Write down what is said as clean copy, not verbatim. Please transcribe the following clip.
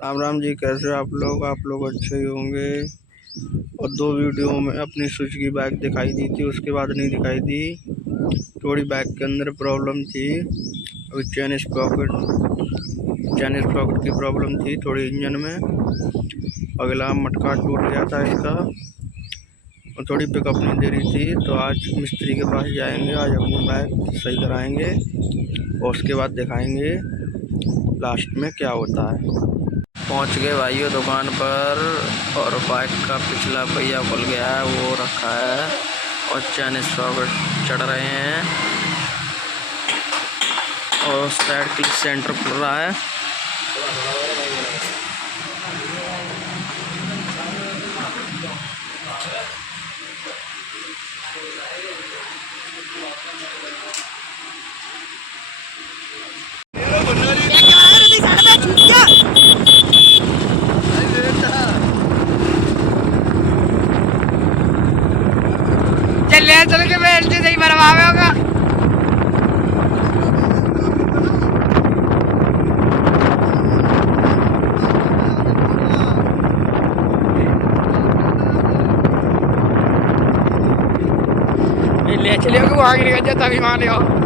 राम राम जी, कैसे आप लोग अच्छे ही होंगे। और दो वीडियो में अपनी स्विच की बाइक दिखाई दी थी, उसके बाद नहीं दिखाई दी। थोड़ी बाइक के अंदर प्रॉब्लम थी। अभी चैन स्प्रॉकेट की प्रॉब्लम थी थोड़ी इंजन में। अगला मटका टूट गया था इसका और थोड़ी पिकअप नहीं दे रही थी। तो आज मिस्त्री के पास जाएंगे, आज अपनी बाइक सही कराएंगे और उसके बाद दिखाएंगे लास्ट में क्या होता है। पहुंच गए भाइयों दुकान पर और बाइक का पिछला पहिया खुल गया है, वो रखा है और चैन स्प्रॉकेट चढ़ रहे हैं और साइड क्लिक सेंटर खुल रहा है। चल के बैठ से सही बर्बाद होगा। ले चलिए वहाँ गिर गया तभी मान लो।